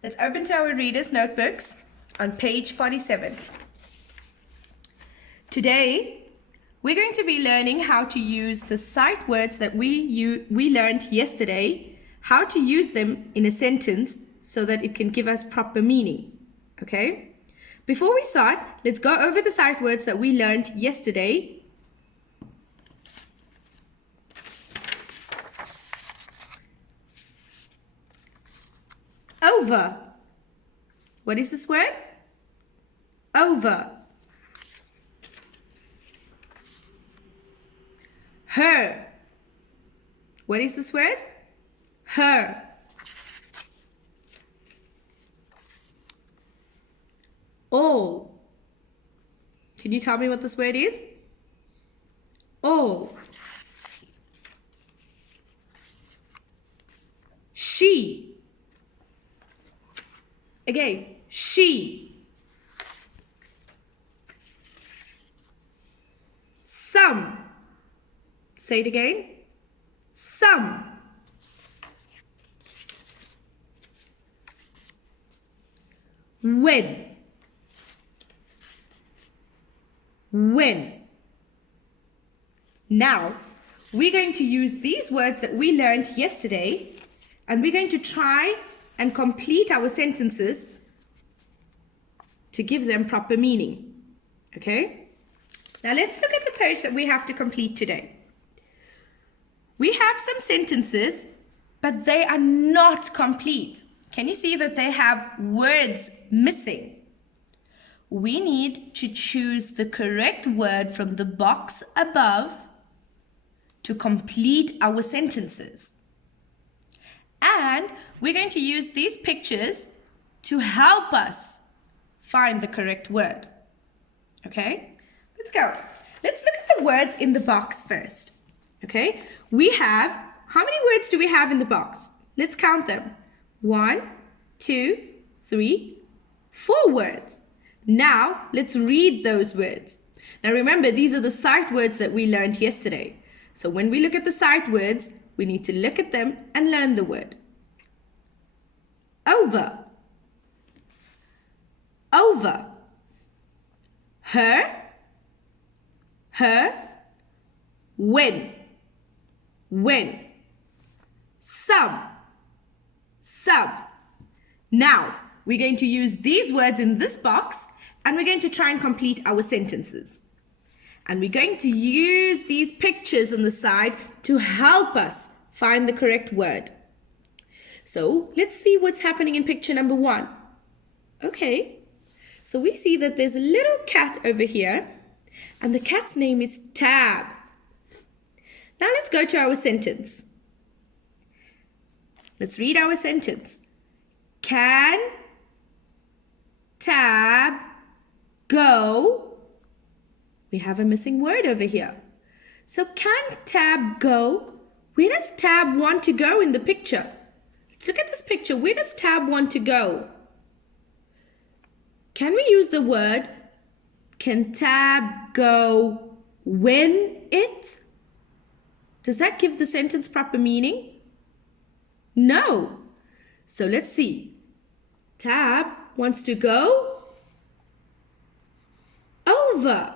Let's open to our readers' notebooks on page 47. Today, we're going to be learning how to use the sight words that we learned yesterday, how to use them in a sentence so that it can give us proper meaning. Okay? Before we start, let's go over the sight words that we learned yesterday. Over. What is this word? Over. Her. What is this word? Her. All. Can you tell me what this word is? All. She. Again, she. Some. Say it again. Some. When. When. Now, we're going to use these words that we learned yesterday, and we're going to try and complete our sentences to give them proper meaning. Okay? Now let's look at the page that we have to complete today. We have some sentences, but they are not complete. Can you see that they have words missing? We need to choose the correct word from the box above to complete our sentences. And we're going to use these pictures to help us find the correct word. Okay? Let's go. Let's look at the words in the box first. Okay? We have, how many words do we have in the box? Let's count them. 1, 2, 3, 4 words. Now, let's read those words. Now remember, these are the sight words that we learned yesterday. So when we look at the sight words, we need to look at them and learn the word. Over. Over. Her. Her. When. When. Some. Some. Now, we're going to use these words in this box and we're going to try and complete our sentences. And we're going to use these pictures on the side to help us find the correct word. So let's see what's happening in picture number 1. Okay, so we see that there's a little cat over here and the cat's name is Tab. Now let's go to our sentence. Let's read our sentence. Can Tab go? We have a missing word over here. So can Tab go? Where does Tab want to go in the picture? Let's look at this picture. Where does Tab want to go? Can we use the word, can Tab go when it? Does that give the sentence proper meaning? No. So let's see. Tab wants to go over.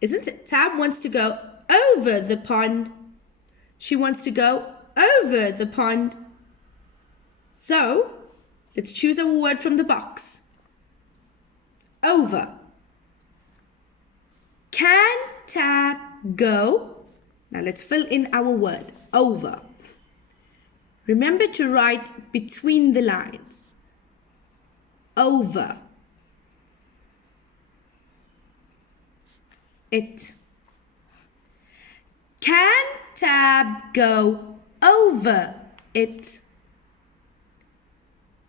Isn't it? Tab wants to go over the pond. She wants to go over the pond. So, let's choose our word from the box. Over. Can Tab go? Now let's fill in our word. Over. Remember to write between the lines. Over. It. Can Tab go over it?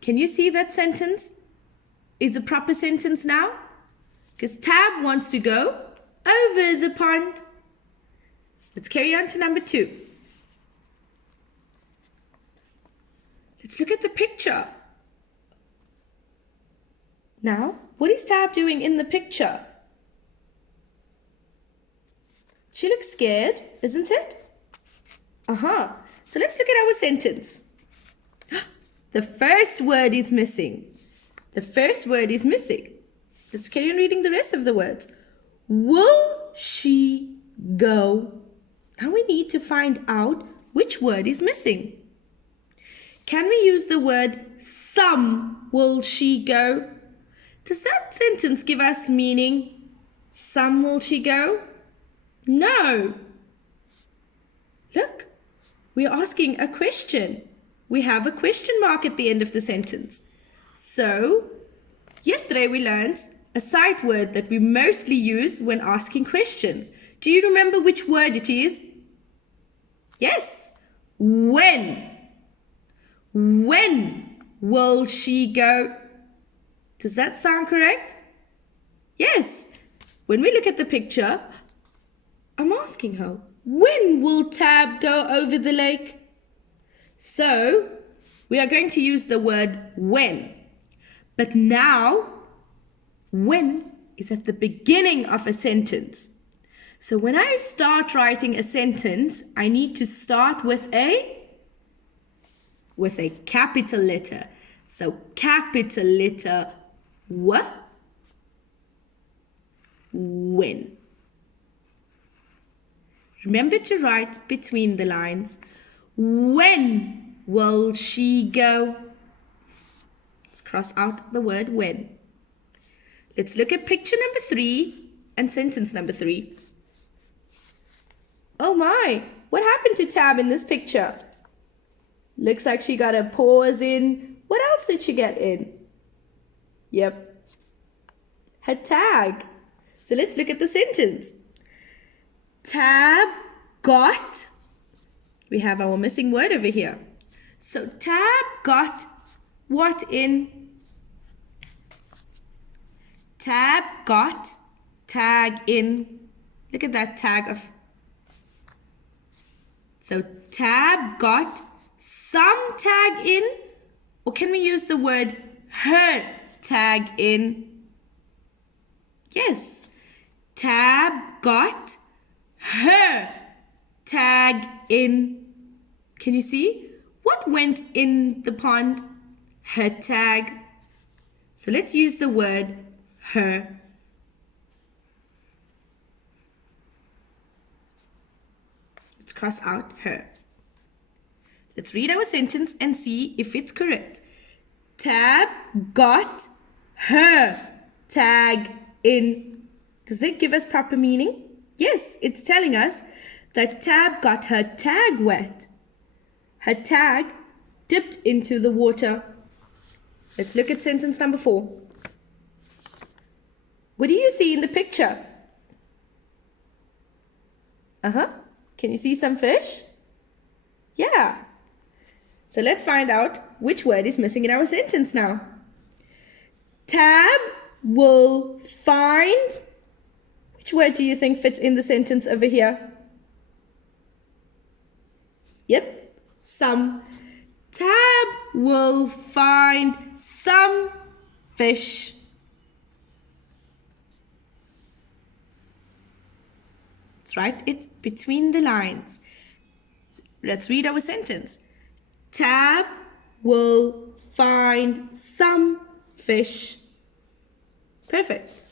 Can you see that sentence is a proper sentence now? Because Tab wants to go over the pond. Let's carry on to number 2. Let's look at the picture. Now, what is Tab doing in the picture? She looks scared, isn't it? So let's look at our sentence. The first word is missing. The first word is missing. Let's carry on reading the rest of the words. Will she go? Now we need to find out which word is missing. Can we use the word some will she go? Does that sentence give us meaning? Some will she go? No. Look, we're asking a question. We have a question mark at the end of the sentence. So, yesterday we learned a sight word that we mostly use when asking questions. Do you remember which word it is? Yes, when. When will she go? Does that sound correct? Yes. When we look at the picture, I'm asking her, when will Tab go over the lake? So, we are going to use the word when. But now, when is at the beginning of a sentence. So when I start writing a sentence, I need to start with a capital letter. So capital letter W, when. Remember to write between the lines. When will she go? Let's cross out the word when. Let's look at picture number 3 and sentence number 3. Oh my, what happened to Tab in this picture? Looks like she got a pause in. What else did she get in? Yep, her tag. So let's look at the sentence. Tab got, we have our missing word over here. So Tab got what in? Tab got tag in. Look at that tag of. So Tab got some tag in, or can we use the word her tag in? Yes, Tab got her tag in. Can you see? What went in the pond? Her tag. So let's use the word her. Let's cross out her. Let's read our sentence and see if it's correct. Tab got her tag in. Does that give us proper meaning? Yes, it's telling us that Tab got her tag wet. Her tag dipped into the water. Let's look at sentence number 4. What do you see in the picture? Can you see some fish? Yeah. So let's find out which word is missing in our sentence now. Tab will find. Which word do you think fits in the sentence over here? Yep, some. Tab will find some fish. That's right, it's between the lines. Let's read our sentence. Tab will find some fish. Perfect.